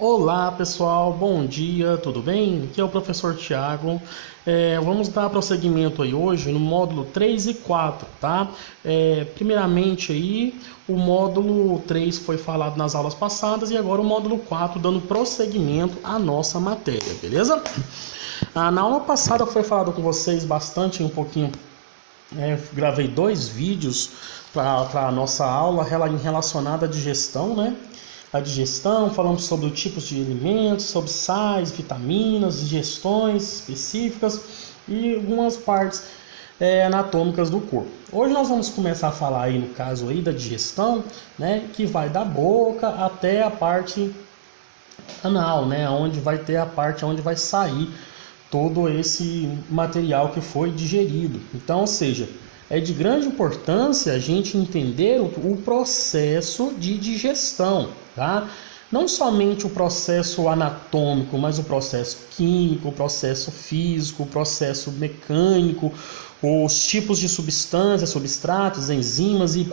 Olá pessoal, bom dia, tudo bem? Aqui é o professor Tiago. Vamos dar prosseguimento aí hoje no módulo 3 e 4, tá? Primeiramente aí, o módulo 3 foi falado nas aulas passadas e agora o módulo 4 dando prosseguimento à nossa matéria, beleza? Na aula passada foi falado com vocês bastante, um pouquinho, gravei 2 vídeos para a nossa aula relacionada à digestão, né? A digestão, falamos sobre os tipos de alimentos, sobre sais, vitaminas, digestões específicas e algumas partes anatômicas do corpo. Hoje nós vamos começar a falar aí no caso aí da digestão, né, que vai da boca até a parte anal, né, onde vai ter a parte onde vai sair todo esse material que foi digerido. Então, ou seja, é de grande importância a gente entender o processo de digestão, tá? Não somente o processo anatômico, mas o processo químico, o processo físico, o processo mecânico, os tipos de substâncias, substratos, enzimas e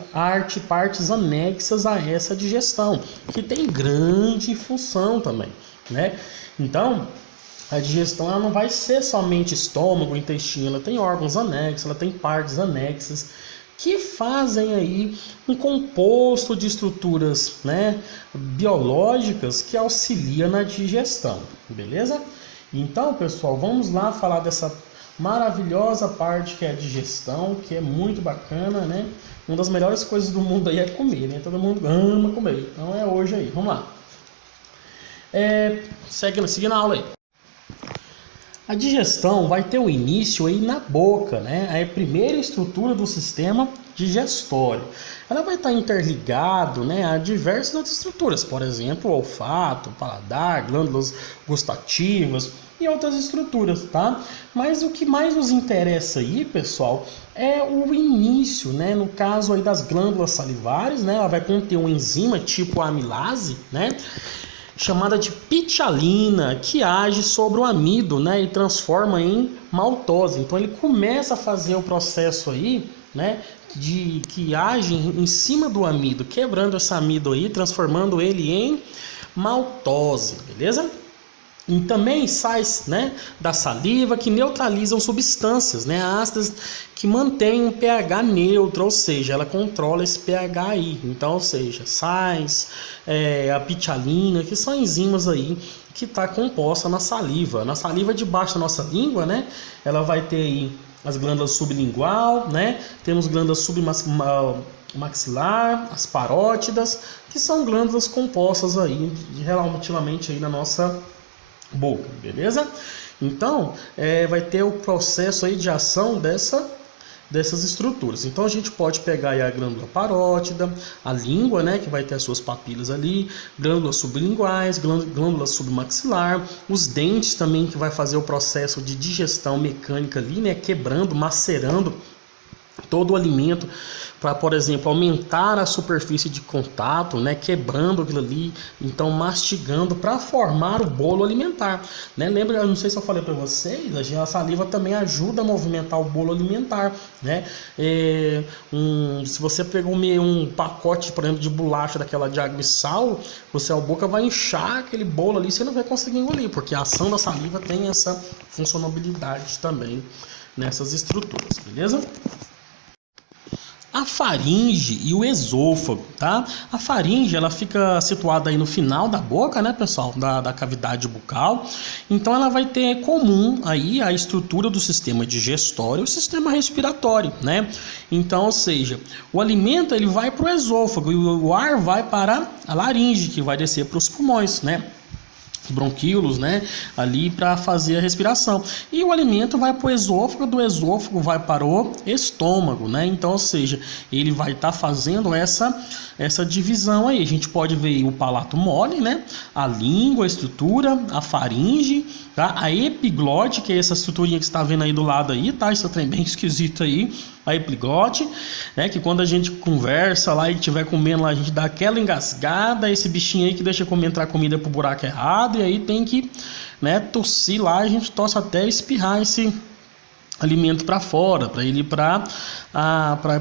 partes anexas a essa digestão, que tem grande função também, né? Então, a digestão ela não vai ser somente estômago, intestino, ela tem órgãos anexos, ela tem partes anexas que fazem aí um composto de estruturas, né, biológicas que auxilia na digestão, beleza? Então, pessoal, vamos lá falar dessa maravilhosa parte que é a digestão, que é muito bacana, né? Uma das melhores coisas do mundo aí é comer, né? Todo mundo ama comer, então é hoje aí, vamos lá. Segue na aula aí. A digestão vai ter o início aí na boca, né? É a primeira estrutura do sistema digestório. Ela vai estar interligado, né, a diversas outras estruturas, por exemplo, o olfato, o paladar, glândulas gustativas e outras estruturas, tá? Mas o que mais nos interessa aí, pessoal, é o início, né? No caso aí das glândulas salivares, né? Ela vai conter uma enzima tipo a amilase, né, chamada de pitialina, que age sobre o amido, né, e transforma em maltose. Então ele começa a fazer o processo aí, né, que age em cima do amido, quebrando esse amido aí, transformando ele em maltose, beleza? E também sais, né, da saliva que neutralizam substâncias, né, ácidas que mantêm um pH neutro, ou seja, ela controla esse pH aí. Então, ou seja, sais, a pitialina, que são enzimas aí que está composta na saliva. Na saliva debaixo da nossa língua, né, ela vai ter aí as glândulas sublingual, né, temos glândulas submaxilar, as parótidas, que são glândulas compostas aí relativamente aí na nossa boca, beleza? Então, vai ter o processo aí de ação dessas estruturas. Então, a gente pode pegar aí a glândula parótida, a língua, né, que vai ter as suas papilas ali, glândulas sublinguais, glândula submaxilar, os dentes também, que vai fazer o processo de digestão mecânica ali, né, quebrando, macerando todo o alimento para, por exemplo, aumentar a superfície de contato, né, quebrando aquilo ali, então mastigando para formar o bolo alimentar, né? Lembra, eu não sei se eu falei para vocês, a saliva também ajuda a movimentar o bolo alimentar, né? Se você pegar um pacote, por exemplo, de bolacha daquela de água e sal, você a boca vai inchar aquele bolo ali, você não vai conseguir engolir, porque a ação da saliva tem essa funcionalidade também nessas estruturas, beleza? A faringe e o esôfago, tá? A faringe, ela fica situada aí no final da boca, né, pessoal? Da cavidade bucal. Então, ela vai ter comum aí a estrutura do sistema digestório e o sistema respiratório, né? Então, ou seja, o alimento, ele vai para o esôfago e o ar vai para a laringe, que vai descer para os pulmões, né? Bronquíolos, né, ali para fazer a respiração. E o alimento vai para o esôfago, do esôfago vai para o estômago, né? Então, ou seja, ele vai estar fazendo essa divisão aí. A gente pode ver o palato mole, né, a língua, a estrutura, a faringe, tá? A epiglote, que é essa estruturinha que você está vendo aí do lado aí, tá? Esse trem bem esquisito aí, a epiglotite, né, que quando a gente conversa lá e estiver comendo lá, a gente dá aquela engasgada, esse bichinho aí que deixa comer entrar comida pro buraco errado, e aí tem que, né, tossir lá, a gente tosse até espirrar esse alimento para fora, para ele ir para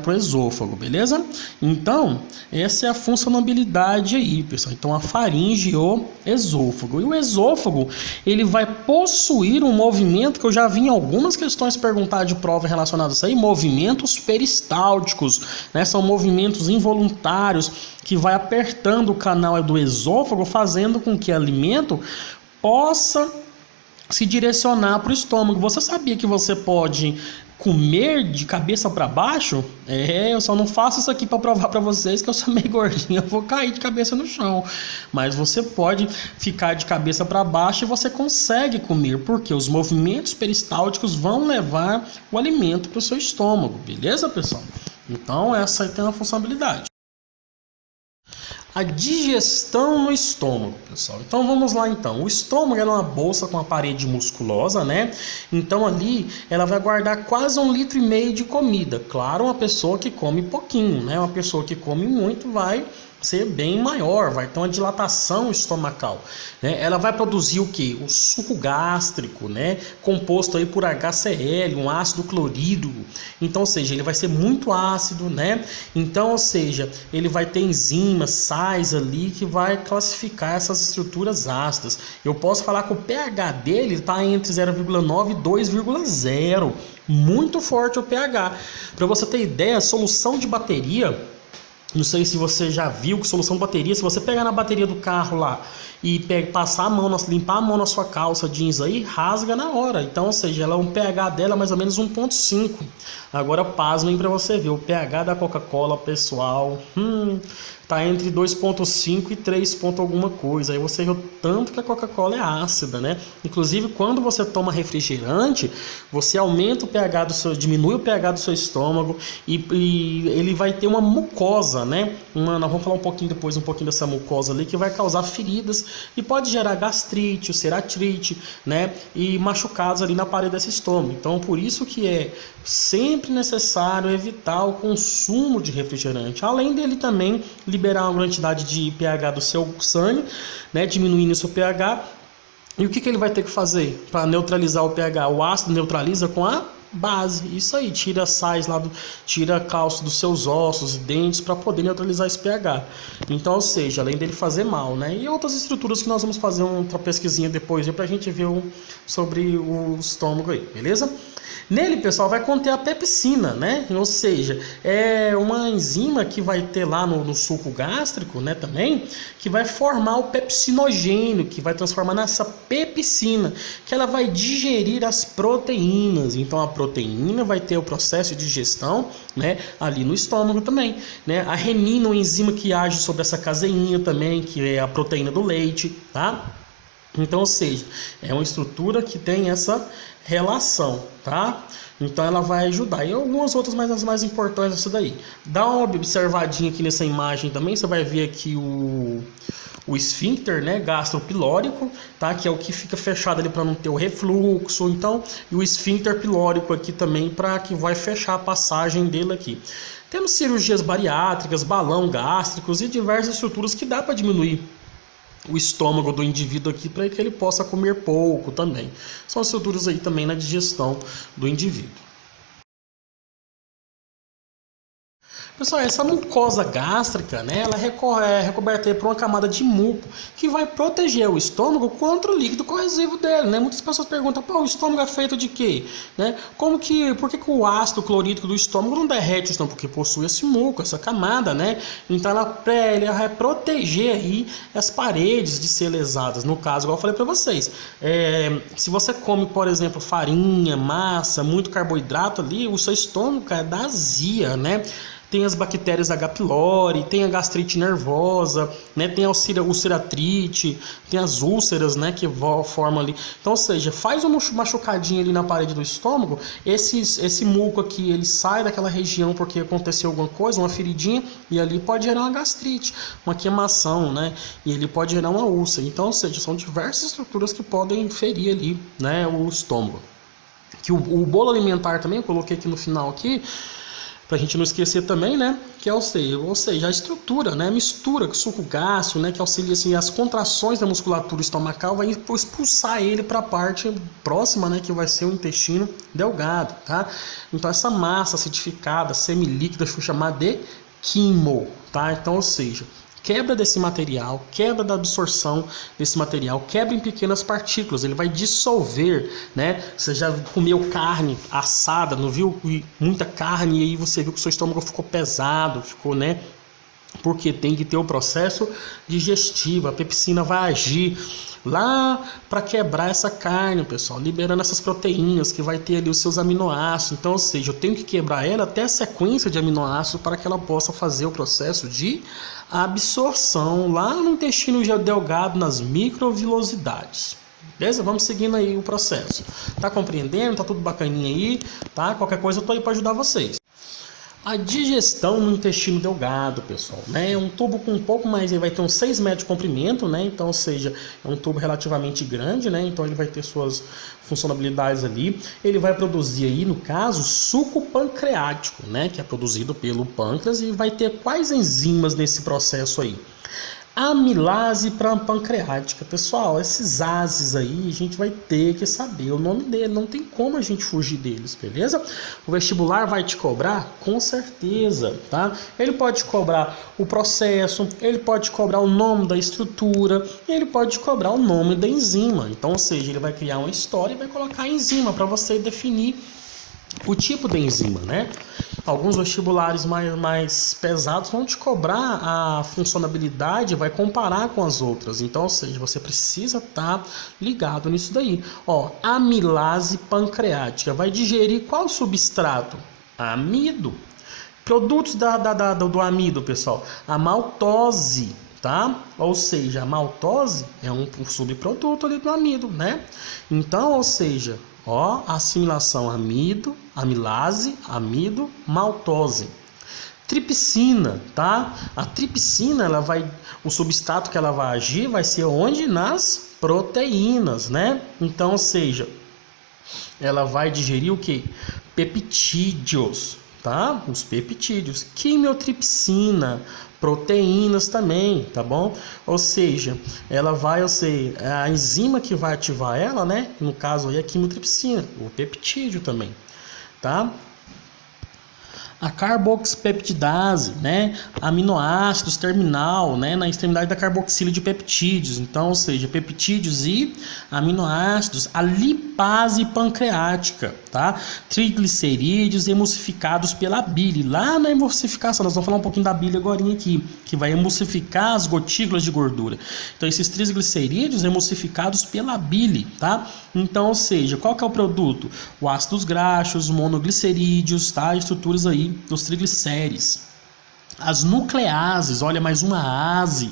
o esôfago, beleza? Então, essa é a funcionalidade aí, pessoal. Então, a faringe e o esôfago. E o esôfago, ele vai possuir um movimento que eu já vi em algumas questões perguntar de prova relacionadas a isso aí, movimentos peristálticos, né? São movimentos involuntários que vai apertando o canal do esôfago, fazendo com que o alimento possa se direcionar para o estômago. Você sabia que você pode comer de cabeça para baixo? Eu só não faço isso aqui para provar para vocês que eu sou meio gordinho, eu vou cair de cabeça no chão. Mas você pode ficar de cabeça para baixo e você consegue comer, porque os movimentos peristálticos vão levar o alimento para o seu estômago, beleza, pessoal? Então essa aí tem uma funcionalidade. A digestão no estômago, pessoal. Então vamos lá então. O estômago é uma bolsa com uma parede musculosa, né? Então ali ela vai guardar quase 1,5 litro de comida. Claro, uma pessoa que come pouquinho, né? Uma pessoa que come muito vai ser bem maior, vai ter uma dilatação estomacal, né? Ela vai produzir o que? O suco gástrico, né? Composto aí por HCl, um ácido clorídrico. Então, ou seja, ele vai ser muito ácido, né? Então, ou seja, ele vai ter enzimas, sais ali que vai classificar essas estruturas ácidas. Eu posso falar que o pH dele está entre 0,9 e 2,0. Muito forte o pH. Para você ter ideia, a solução de bateria, não sei se você já viu que solução de bateria, se você pegar na bateria do carro lá e passar a mão, limpar a mão na sua calça jeans aí, rasga na hora. Então, ou seja, ela é um pH dela mais ou menos 1,5. Agora, pasmem para você ver, o pH da Coca-Cola, pessoal, tá entre 2,5 e 3 ponto alguma coisa. Aí você vê o tanto que a Coca-Cola é ácida, né? Inclusive, quando você toma refrigerante, você aumenta o pH diminui o pH do seu estômago e ele vai ter uma mucosa, né? Nós vamos falar um pouquinho dessa mucosa ali, que vai causar feridas e pode gerar gastrite, ulceratrite, né? E machucados ali na parede desse estômago. Então, por isso que é sempre necessário evitar o consumo de refrigerante, além dele também liberar uma quantidade de pH do seu sangue, né, diminuindo o seu pH. E o que ele vai ter que fazer para neutralizar o pH? O ácido neutraliza com a base, isso aí, tira sais lá, tira cálcio dos seus ossos e dentes para poder neutralizar esse pH. Então, ou seja, além dele fazer mal, né? E outras estruturas que nós vamos fazer outra pesquisinha depois para a gente ver sobre o estômago aí, beleza? Nele, pessoal, vai conter a pepsina, né? Ou seja, é uma enzima que vai ter lá no suco gástrico, né, também, que vai formar o pepsinogênio, que vai transformar nessa pepsina, que ela vai digerir as proteínas. Então, a proteína vai ter o processo de digestão, né, ali no estômago também, né? A renina, uma enzima que age sobre essa caseína também, que é a proteína do leite, tá? Então, ou seja, é uma estrutura que tem essa relação, tá? Então ela vai ajudar. E algumas outras, mas as mais importantes essa daí. Dá uma observadinha aqui nessa imagem também, você vai ver aqui o esfíncter, né, gastropilórico, tá? Que é o que fica fechado ali para não ter o refluxo. Então, e o esfíncter pilórico aqui também, para que vai fechar a passagem dele aqui. Temos cirurgias bariátricas, balão gástricos e diversas estruturas que dá para diminuir o estômago do indivíduo aqui para que ele possa comer pouco também. São estruturas aí também na digestão do indivíduo. Pessoal, essa mucosa gástrica, né, ela é recoberta por uma camada de muco que vai proteger o estômago contra o líquido corrosivo dele, né? Muitas pessoas perguntam, pô, o estômago é feito de quê? Né? Por que o ácido clorídrico do estômago não derrete o estômago? Porque possui esse muco, essa camada, né? Então ela vai proteger aí as paredes de ser lesadas. No caso, igual eu falei para vocês, se você come, por exemplo, farinha, massa, muito carboidrato ali, o seu estômago dá azia, né? Tem as bactérias H. pylori, tem a gastrite nervosa, né? Tem a ulceratrite, tem as úlceras, né, que formam ali. Então, ou seja, faz uma machucadinha ali na parede do estômago, esse muco aqui, ele sai daquela região porque aconteceu alguma coisa, uma feridinha, e ali pode gerar uma gastrite, uma queimação, né? E ele pode gerar uma úlcera. Então, ou seja, são diversas estruturas que podem ferir ali, né, o estômago. Que o bolo alimentar também, eu coloquei aqui no final aqui, Pra gente não esquecer também, né, que ou seja, a estrutura, né, a mistura com o suco gástrico, né, que auxilia assim, as contrações da musculatura estomacal, vai expulsar ele para a parte próxima, né, que vai ser o intestino delgado, tá? Então essa massa acidificada, semilíquida, foi chamada de quimo, tá? Então, ou seja, quebra desse material, quebra da absorção desse material, quebra em pequenas partículas, ele vai dissolver, né? Você já comeu carne assada, não viu? Muita carne, e aí você viu que o seu estômago ficou pesado, ficou, né? Porque tem que ter o processo digestivo, a pepsina vai agir lá para quebrar essa carne, pessoal, liberando essas proteínas que vai ter ali os seus aminoácidos. Então, ou seja, eu tenho que quebrar ela até a sequência de aminoácidos para que ela possa fazer o processo de absorção lá no intestino delgado, nas microvilosidades. Beleza? Vamos seguindo aí o processo. Tá compreendendo? Tá tudo bacaninha aí, tá? Qualquer coisa eu tô aí para ajudar vocês. A digestão no intestino delgado, pessoal, né? É um tubo com um pouco mais, ele vai ter uns 6 metros de comprimento, né? Então, ou seja, é um tubo relativamente grande, né? Então ele vai ter suas funcionalidades ali. Ele vai produzir aí, no caso, suco pancreático, né? Que é produzido pelo pâncreas e vai ter quais enzimas nesse processo aí? Amilase pancreática, pessoal, esses ases aí a gente vai ter que saber o nome dele, não tem como a gente fugir deles, beleza? O vestibular vai te cobrar? Com certeza, tá? Ele pode cobrar o processo, ele pode cobrar o nome da estrutura, ele pode cobrar o nome da enzima. Então, ou seja, ele vai criar uma história e vai colocar a enzima para você definir o tipo de enzima, né? Alguns vestibulares mais pesados vão te cobrar a funcionalidade, vai comparar com as outras. Então, ou seja, você precisa estar ligado nisso daí. Ó, amilase pancreática vai digerir qual substrato? Amido. Produtos do amido, pessoal. A maltose, tá? Ou seja, a maltose é um subproduto ali do amido, né? Então, ou seja, ó, assimilação amido, amilase, amido, maltose. Tripsina, tá? A tripsina, ela vai, o substrato que ela vai agir vai ser onde? Nas proteínas, né? Então, ou seja, ela vai digerir o que? Peptídeos, tá? Os peptídeos. Quimiotripsina, proteínas também, tá bom? Ou seja, ela vai, a enzima que vai ativar ela, né? No caso aí a quimiotripsina, o peptídeo também, tá? A carboxipeptidase, né? Aminoácidos terminal, né? Na extremidade da carboxila de peptídeos. Então, ou seja, peptídeos e aminoácidos. A lipase pancreática, tá? Triglicerídeos emulsificados pela bile. Lá na emulsificação, nós vamos falar um pouquinho da bile agora aqui, que vai emulsificar as gotículas de gordura. Então, esses triglicerídeos emulsificados pela bile, tá? Então, ou seja, qual que é o produto? O ácidos graxos, monoglicerídeos, tá? Estruturas aí dos triglicérides. As nucleases, olha, mais uma ase,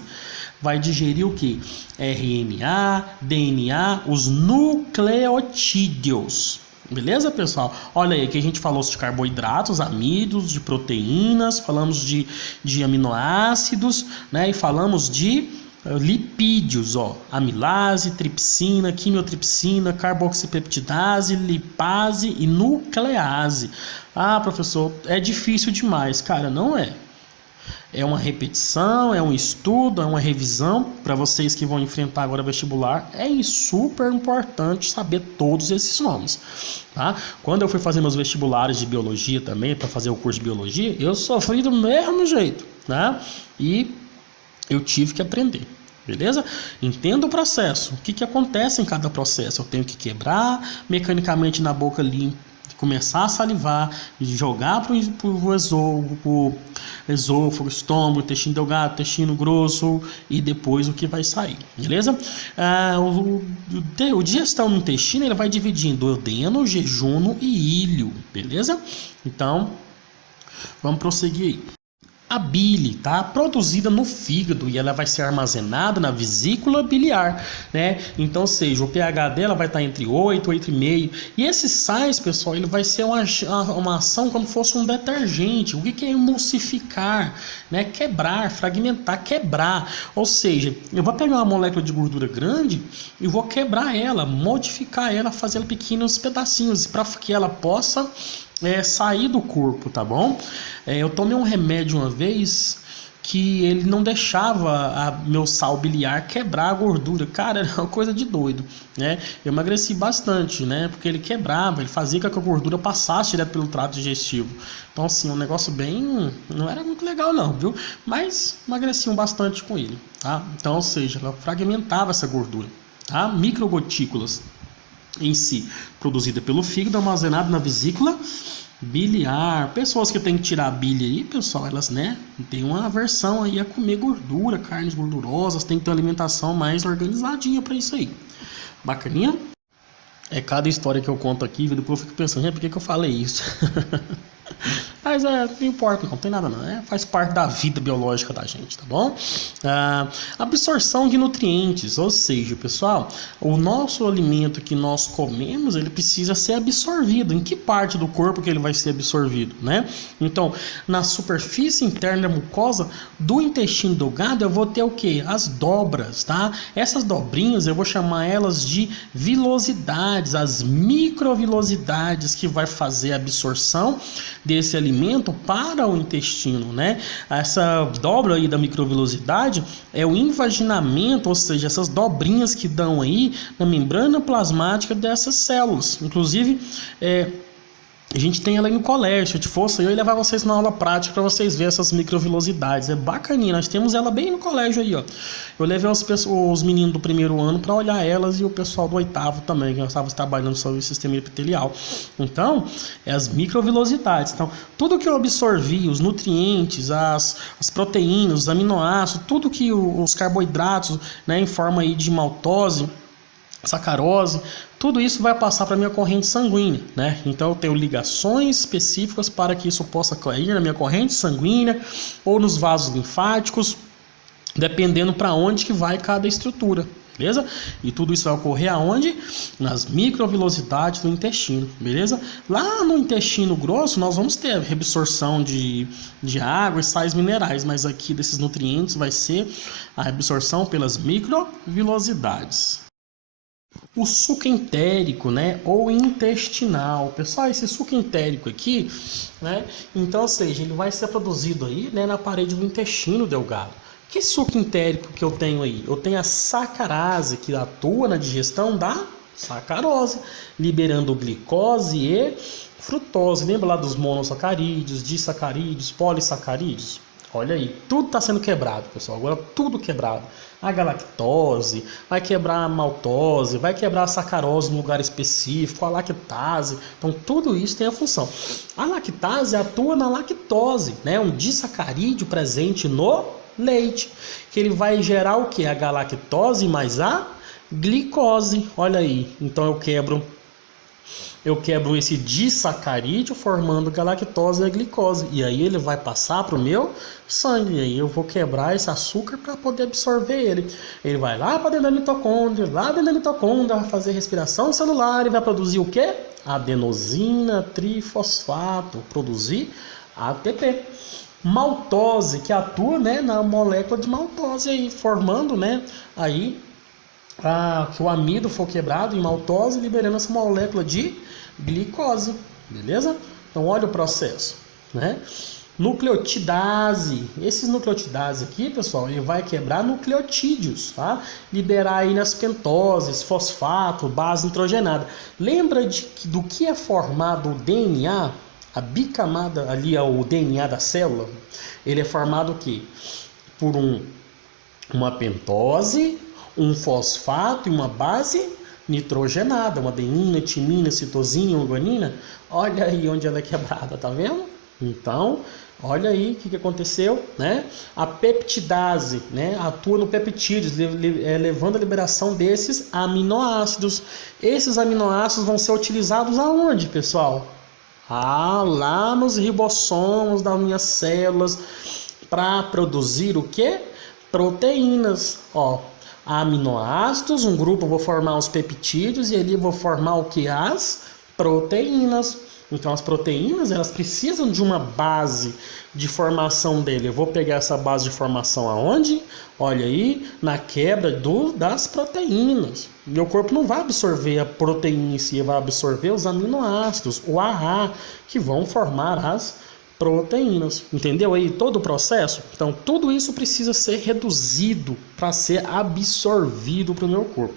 vai digerir o que? RNA, DNA, os nucleotídeos. Beleza, pessoal? Olha aí, aqui a gente falou de carboidratos, amidos, de proteínas, falamos de aminoácidos, né? E falamos de lipídios, ó, amilase, tripsina, quimiotripsina, carboxipeptidase, lipase e nuclease. Ah, professor, é difícil demais. Cara, não é. É uma repetição, é um estudo, é uma revisão para vocês que vão enfrentar agora vestibular. É super importante saber todos esses nomes, tá? Quando eu fui fazer meus vestibulares de biologia também, para fazer o curso de biologia, eu sofri do mesmo jeito, né? E eu tive que aprender, beleza? Entenda o processo. O que acontece em cada processo? Eu tenho que quebrar mecanicamente na boca ali, começar a salivar, jogar para o esôfago, estômago, intestino delgado, intestino grosso e depois o que vai sair, beleza? O digestão no intestino ele vai dividir em duodeno, jejum e íleo, beleza? Então, vamos prosseguir aí. A bile, tá? Produzida no fígado e ela vai ser armazenada na vesícula biliar, né? Então, ou seja, o pH dela vai estar entre 8 e 8,5. E esses sais, pessoal, ele vai ser uma ação como se fosse um detergente. O que é emulsificar, né? Quebrar, fragmentar, quebrar. Ou seja, eu vou pegar uma molécula de gordura grande e vou quebrar ela, modificar ela, fazer ela pequenos pedacinhos para que ela possa sair do corpo, tá bom? Eu tomei um remédio uma vez que ele não deixava meu sal biliar quebrar a gordura. Cara, era uma coisa de doido, né? Eu emagreci bastante, né? Porque ele quebrava, ele fazia com que a gordura passasse direto pelo trato digestivo. Então, assim, um negócio bem... não era muito legal não, viu? Mas emagreciam bastante com ele, tá? Então, ou seja, ela fragmentava essa gordura, tá? Microgotículas em si, produzida pelo fígado, armazenada na vesícula biliar. Pessoas que têm que tirar a bile aí, pessoal, elas, né, tem uma aversão aí a comer gordura, carnes gordurosas, tem que ter uma alimentação mais organizadinha para isso aí. Bacaninha? É cada história que eu conto aqui, depois eu fico pensando, por que eu falei isso? Mas não importa, não tem nada não, faz parte da vida biológica da gente, tá bom? Absorção de nutrientes, ou seja, pessoal, o nosso alimento que nós comemos, ele precisa ser absorvido. Em que parte do corpo que ele vai ser absorvido, né? Então, na superfície interna da mucosa do intestino delgado, eu vou ter o que? As dobras, tá? Essas dobrinhas, eu vou chamar elas de vilosidades, as microvilosidades que vai fazer a absorção desse alimento para o intestino, né? Essa dobra aí da microvilosidade é o invaginamento, ou seja, essas dobrinhas que dão aí na membrana plasmática dessas células. Inclusive, a gente tem ela aí no colégio. Se eu fosse eu ia levar vocês na aula prática para vocês verem essas microvilosidades. É bacaninha, nós temos ela bem no colégio aí, ó. Eu levei os meninos do primeiro ano para olhar elas e o pessoal do oitavo também, que nós estávamos trabalhando sobre o sistema epitelial. Então, as microvilosidades. Então, tudo que eu absorvi, os nutrientes, as proteínas, os aminoácidos, tudo que os carboidratos, né, em forma aí de maltose, sacarose, tudo isso vai passar para a minha corrente sanguínea, né? Então eu tenho ligações específicas para que isso possa cair na minha corrente sanguínea ou nos vasos linfáticos, dependendo para onde que vai cada estrutura, beleza? E tudo isso vai ocorrer aonde? Nas microvilosidades do intestino, beleza? Lá no intestino grosso nós vamos ter a reabsorção de água e sais minerais, mas aqui desses nutrientes vai ser a reabsorção pelas microvilosidades. O suco entérico, né, ou intestinal. Pessoal, esse suco entérico aqui, né, então, ou seja, ele vai ser produzido aí, né, na parede do intestino delgado. Que suco entérico que eu tenho aí? Eu tenho a sacarase, que atua na digestão da sacarose, liberando glicose e frutose. Lembra lá dos monossacarídeos, disacarídeos, polissacarídeos? Olha aí, tudo está sendo quebrado, pessoal. Agora tudo quebrado. A galactose, vai quebrar a maltose, vai quebrar a sacarose no lugar específico, a lactase. Então tudo isso tem a função. A lactase atua na lactose, né? Um disacarídeo presente no leite, que ele vai gerar o que? A galactose mais a glicose. Olha aí, então eu quebro esse disacarídeo formando galactose e a glicose. E aí ele vai passar para o meu sangue. E aí eu vou quebrar esse açúcar para poder absorver ele. Ele vai lá para dentro da mitocôndria. Lá dentro da mitocôndria vai fazer respiração celular e vai produzir o quê? Adenosina trifosfato. Produzir ATP. Maltose, que atua, né, na molécula de maltose aí, formando, né, aí que o amido for quebrado em maltose, liberando essa molécula de glicose, beleza? Então olha o processo, né? Nucleotidase, esses nucleotidase aqui, pessoal, ele vai quebrar nucleotídeos, tá? Liberar aí nas pentoses, fosfato, base nitrogenada. Lembra do que é formado o DNA? A bicamada ali é o DNA da célula. Ele é formado o quê? Por uma pentose, um fosfato e uma base nitrogenada, uma adenina, timina, citosina, guanina. Olha aí onde ela é quebrada, tá vendo? Então, olha aí o que aconteceu, né? A peptidase, né, atua no peptídeos, levando a liberação desses aminoácidos. Esses aminoácidos vão ser utilizados aonde, pessoal? Lá nos ribossomos das minhas células para produzir o que? Proteínas, ó. Aminoácidos, um grupo eu vou formar os peptídeos e ali eu vou formar o que? As proteínas. Então as proteínas, elas precisam de uma base de formação dele. Eu vou pegar essa base de formação aonde? Olha aí, na quebra das proteínas. Meu corpo não vai absorver a proteína em si, vai absorver os aminoácidos, o AHA, que vão formar as proteínas. Entendeu aí todo o processo? Então tudo isso precisa ser reduzido para ser absorvido para o meu corpo.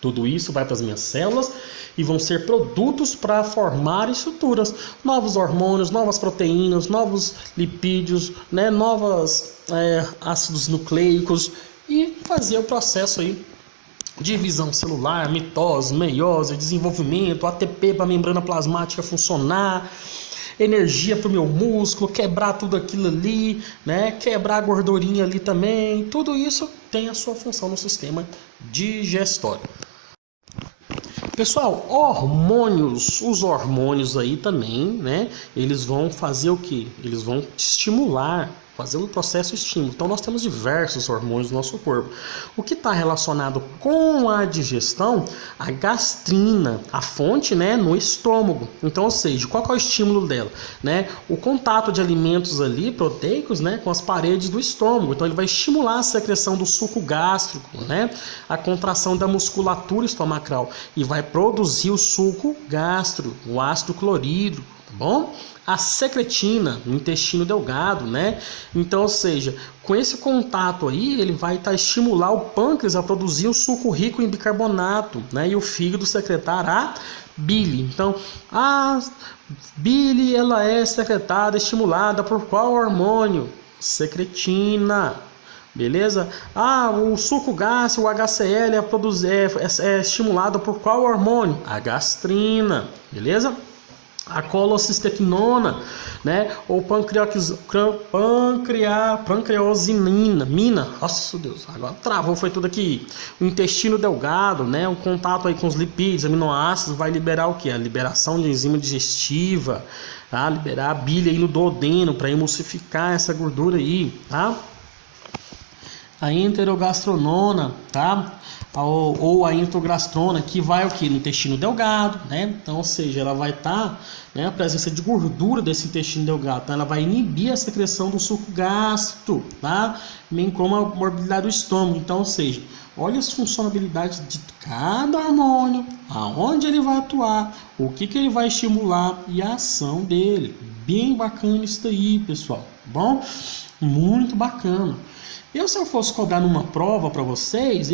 Tudo isso vai para as minhas células e vão ser produtos para formar estruturas, novos hormônios, novas proteínas, novos lipídios, né, novos ácidos nucleicos e fazer o processo aí de divisão celular, mitose, meiose, desenvolvimento, ATP para a membrana plasmática funcionar, energia para o meu músculo, quebrar tudo aquilo ali, né? Quebrar a gordurinha ali também. Tudo isso tem a sua função no sistema digestório. Pessoal, hormônios, os hormônios aí também, né? Eles vão fazer o quê? Eles vão estimular, fazer um processo estímulo. Então nós temos diversos hormônios no nosso corpo. O que está relacionado com a digestão, a gastrina, a fonte, né, no estômago. Então, ou seja, qual que é o estímulo dela, né? O contato de alimentos ali proteicos, né, com as paredes do estômago. Então ele vai estimular a secreção do suco gástrico, né? A contração da musculatura estomacal e vai produzir o suco gástrico, o ácido clorídrico, tá bom? A secretina no intestino delgado, né? Então, ou seja, com esse contato aí, ele vai estimular o pâncreas a produzir o suco rico em bicarbonato, né? E o fígado secretar a bile. Então, a bile, ela é secretada, estimulada por qual hormônio? Secretina. Beleza? O suco gástrico, o HCl, é estimulado por qual hormônio? A gastrina. Beleza? A colocistequinona, né? Ou pancreosinina, nossa Deus, agora travou, foi tudo aqui. O intestino delgado, né? O contato aí com os lipídios, aminoácidos, vai liberar o que? A liberação de enzima digestiva, tá? Liberar a bile aí no duodeno para emulsificar essa gordura aí, tá? A enterogastronona, tá? Ou a introgastrona, que vai o que? No intestino delgado, né? Então, ou seja, ela vai estar, né, a presença de gordura desse intestino delgado, então ela vai inibir a secreção do suco gástrico, tá? Bem como a mobilidade do estômago. Então, ou seja, olha as funcionalidades de cada hormônio, aonde ele vai atuar, o que ele vai estimular e a ação dele. Bem bacana isso daí, pessoal, bom? Muito bacana. Se eu fosse cobrar numa prova para vocês,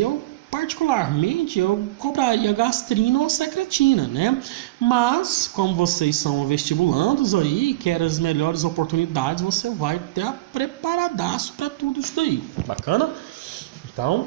particularmente, eu cobraria gastrina ou secretina, né? Mas, como vocês são vestibulandos aí, querem as melhores oportunidades, você vai ter preparadaço para tudo isso daí. Bacana? Então,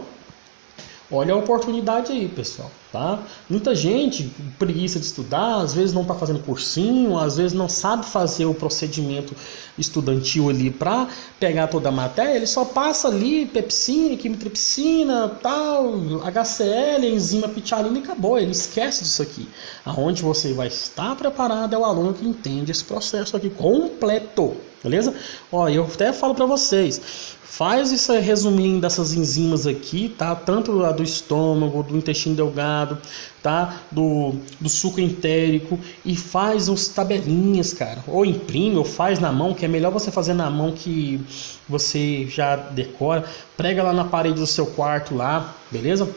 olha a oportunidade aí, pessoal, tá? Muita gente com preguiça de estudar, às vezes não está fazendo cursinho, às vezes não sabe fazer o procedimento estudantil ali para pegar toda a matéria, ele só passa ali pepsina, quimitripsina, tal, HCl, enzima pitialina e acabou, ele esquece disso aqui. Aonde você vai estar preparado é o aluno que entende esse processo aqui completo, beleza? Ó, eu até falo para vocês, faz isso aí, resumindo dessas enzimas aqui, tá? Tanto a do estômago, do intestino delgado, tá? Do suco entérico, e faz uns tabelinhas, cara. Ou imprime, ou faz na mão, que é melhor você fazer na mão que você já decora. Prega lá na parede do seu quarto lá, beleza?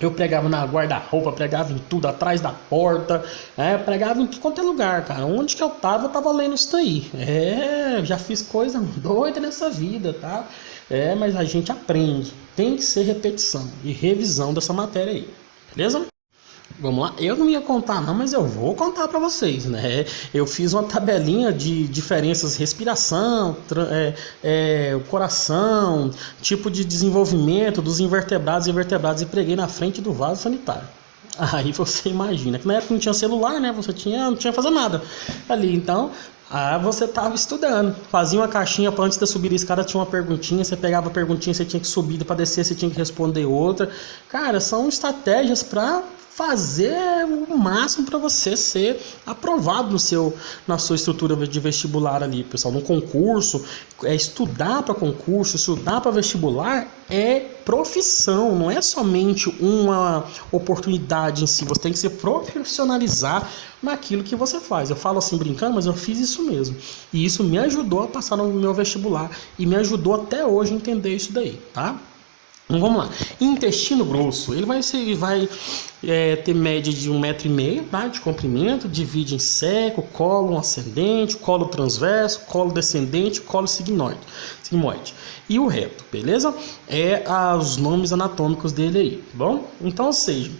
Eu pregava na guarda-roupa, pregava em tudo, atrás da porta, pregava em qualquer lugar, cara. Onde que eu tava lendo isso daí. Já fiz coisa doida nessa vida, tá? Mas a gente aprende. Tem que ser repetição e revisão dessa matéria aí, beleza? Vamos lá, eu não ia contar não, mas eu vou contar para vocês, né? Eu fiz uma tabelinha de diferenças, respiração, coração, tipo de desenvolvimento dos invertebrados e invertebrados, e preguei na frente do vaso sanitário. Aí você imagina que na época não tinha celular, né? Você não tinha que fazer nada ali, então Ah, você estava estudando. Fazia uma caixinha para antes de subir a escada, tinha uma perguntinha, você pegava a perguntinha, você tinha que subir, para descer, você tinha que responder outra. Cara, são estratégias para fazer o máximo para você ser aprovado na sua estrutura de vestibular ali, pessoal. No concurso, estudar para concurso, estudar para vestibular é profissão, não é somente uma oportunidade em si. Você tem que se profissionalizar naquilo que você faz. Eu falo assim brincando, mas eu fiz isso mesmo. E isso me ajudou a passar no meu vestibular e me ajudou até hoje a entender isso daí, tá? Então vamos lá. Intestino grosso, ele vai ter média de 1,5 m, tá? De comprimento, divide em seco, colo ascendente, colo transverso, colo descendente, colo sigmoide. E o reto, beleza? Os nomes anatômicos dele aí, tá bom? Então, ou seja,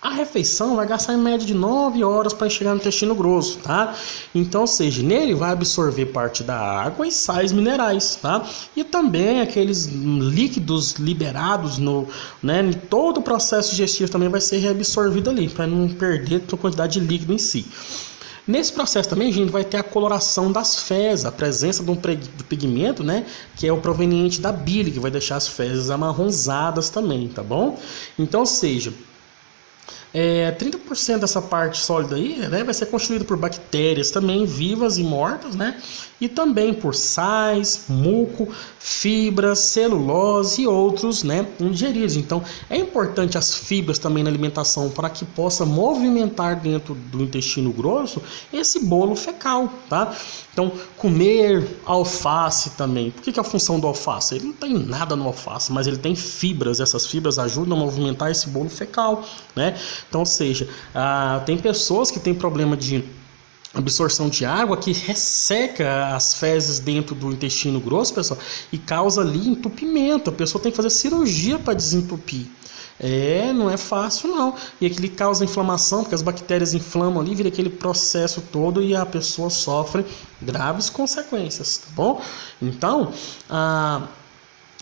a refeição vai gastar em média de 9 horas para chegar no intestino grosso, tá? Então, ou seja, nele vai absorver parte da água e sais minerais, tá? E também aqueles líquidos liberados em todo o processo digestivo também vai ser reabsorvido ali, para não perder a quantidade de líquido em si. Nesse processo também a gente vai ter a coloração das fezes, a presença de um pigmento, né, que é o proveniente da bile, que vai deixar as fezes amarronzadas também, tá bom? Então, ou seja, 30% dessa parte sólida aí, né, vai ser constituída por bactérias também vivas e mortas, né, e também por sais, muco, fibras, celulose e outros, né, ingeridos. Então é importante as fibras também na alimentação para que possa movimentar dentro do intestino grosso esse bolo fecal, tá? Então comer alface também. Por que é a função do alface? Ele não tem nada no alface, mas ele tem fibras. Essas fibras ajudam a movimentar esse bolo fecal, né? Então, ou seja, tem pessoas que têm problema de absorção de água que resseca as fezes dentro do intestino grosso, pessoal, e causa ali entupimento. A pessoa tem que fazer cirurgia para desentupir. Não é fácil não. E aquilo causa inflamação, porque as bactérias inflamam ali, vira aquele processo todo e a pessoa sofre graves consequências, tá bom? Então,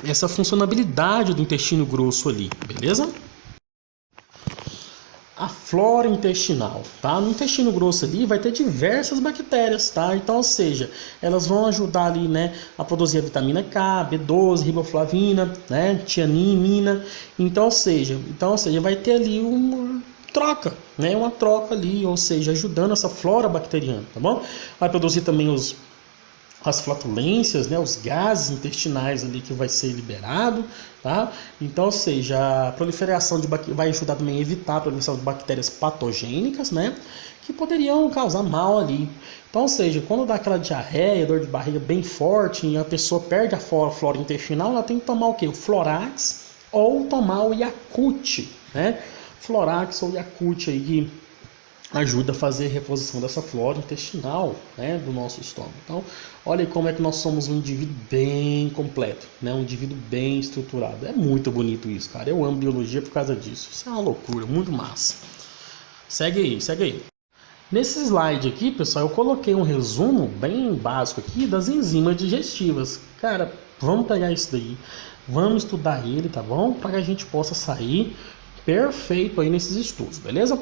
essa funcionalidade do intestino grosso ali, beleza? A flora intestinal, tá? No intestino grosso ali vai ter diversas bactérias, tá? Então, ou seja, elas vão ajudar ali, né, a produzir a vitamina K, B12, riboflavina, né, tianina. Então, ou seja, vai ter ali uma troca, né, uma troca ali, ou seja, ajudando essa flora bacteriana, tá bom? Vai produzir também as flatulências, né, os gases intestinais ali que vai ser liberado, tá? Então, ou seja, a proliferação vai ajudar também a evitar a proliferação de bactérias patogênicas, né, que poderiam causar mal ali. Então, ou seja, quando dá aquela diarreia, dor de barriga bem forte e a pessoa perde a flora intestinal, ela tem que tomar o quê? O Florax ou tomar o Yakult, né? Florax ou Yakult aí que ajuda a fazer a reposição dessa flora intestinal, né, do nosso estômago. Então, olha como é que nós somos um indivíduo bem completo, né, um indivíduo bem estruturado. É muito bonito isso, cara. Eu amo biologia por causa disso. Isso é uma loucura, muito massa. Segue aí, segue aí. Nesse slide aqui, pessoal, eu coloquei um resumo bem básico aqui das enzimas digestivas. Cara, vamos pegar isso daí, vamos estudar ele, tá bom? Para que a gente possa sair perfeito aí nesses estudos, beleza?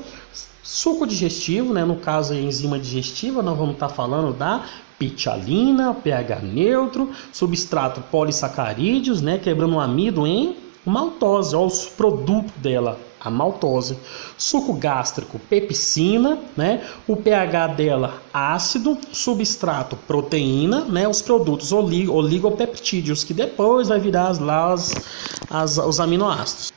Suco digestivo, né? No caso a enzima digestiva, nós vamos estar falando da pitialina, pH neutro, substrato polissacarídeos, né? Quebrando o amido em maltose, olha os produtos dela, a maltose. Suco gástrico, pepsina, né? O pH dela ácido, substrato proteína, né? Os produtos oligopeptídeos, que depois vai virar os aminoácidos.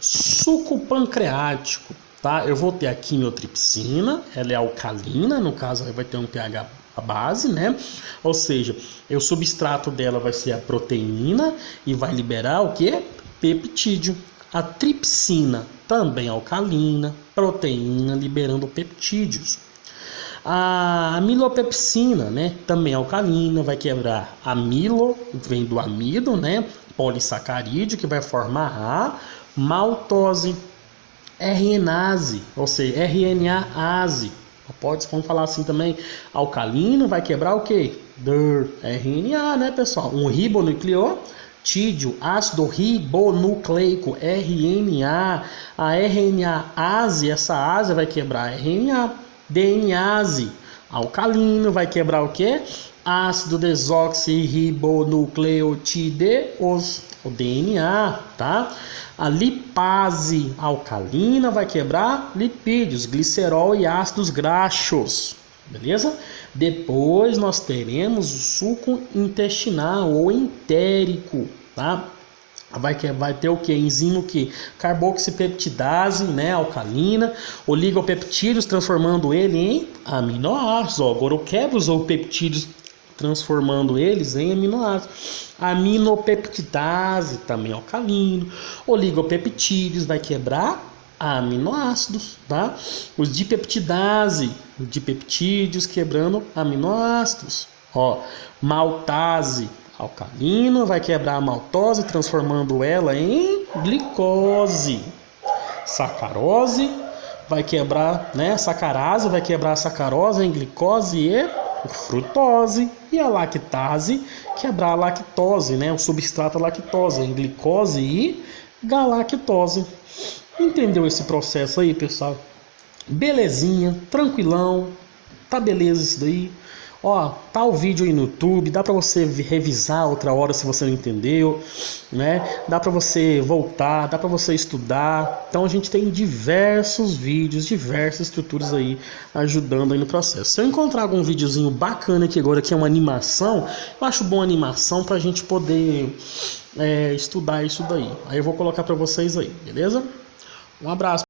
Suco pancreático, tá? Eu vou ter a quimiotripsina, ela é alcalina, no caso vai ter um pH base, né? Ou seja, o substrato dela vai ser a proteína e vai liberar o que? Peptídeo. A tripsina também alcalina, proteína liberando peptídeos. A amilopepsina, né? Também alcalina, vai quebrar amilo, vem do amido, né? Polissacarídeo, que vai formar a maltose. RNase, ou seja, RNase. Vamos falar assim também. Alcalino vai quebrar o que? RNA, né, pessoal? Um ribonucleotídeo, ácido ribonucleico, RNA. A RNase, essa ase vai quebrar RNA. DNase, alcalino, vai quebrar o quê? Ácido desoxirribonucleotideoso, o DNA, tá? A lipase alcalina vai quebrar lipídios, glicerol e ácidos graxos, beleza? Depois nós teremos o suco intestinal ou entérico, tá? Vai ter o que? Enzima que? Carboxipeptidase, né, alcalina, oligopeptídeos, transformando ele em aminoácidos. Ó, agora eu quebro os peptídeos, transformando eles em aminoácidos. Aminopeptidase, também alcalino. Oligopeptídeos vai quebrar aminoácidos, tá? Os dipeptidase, dipeptídeos quebrando aminoácidos. Ó, maltase, alcalino, vai quebrar a maltose, transformando ela em glicose. Sacarose vai quebrar, né? Sacarase vai quebrar a sacarose em glicose e frutose. E a lactase quebrar a lactose, né? O substrato lactose em glicose e galactose. Entendeu esse processo aí, pessoal? Belezinha, tranquilão. Tá beleza isso daí? Ó, tá o vídeo aí no YouTube, dá para você revisar outra hora se você não entendeu, né? Dá para você voltar, dá para você estudar. Então a gente tem diversos vídeos, diversas estruturas aí ajudando aí no processo. Se eu encontrar algum videozinho bacana aqui agora que é uma animação, eu acho boa animação pra gente poder estudar isso daí. Aí eu vou colocar para vocês aí, beleza? Um abraço.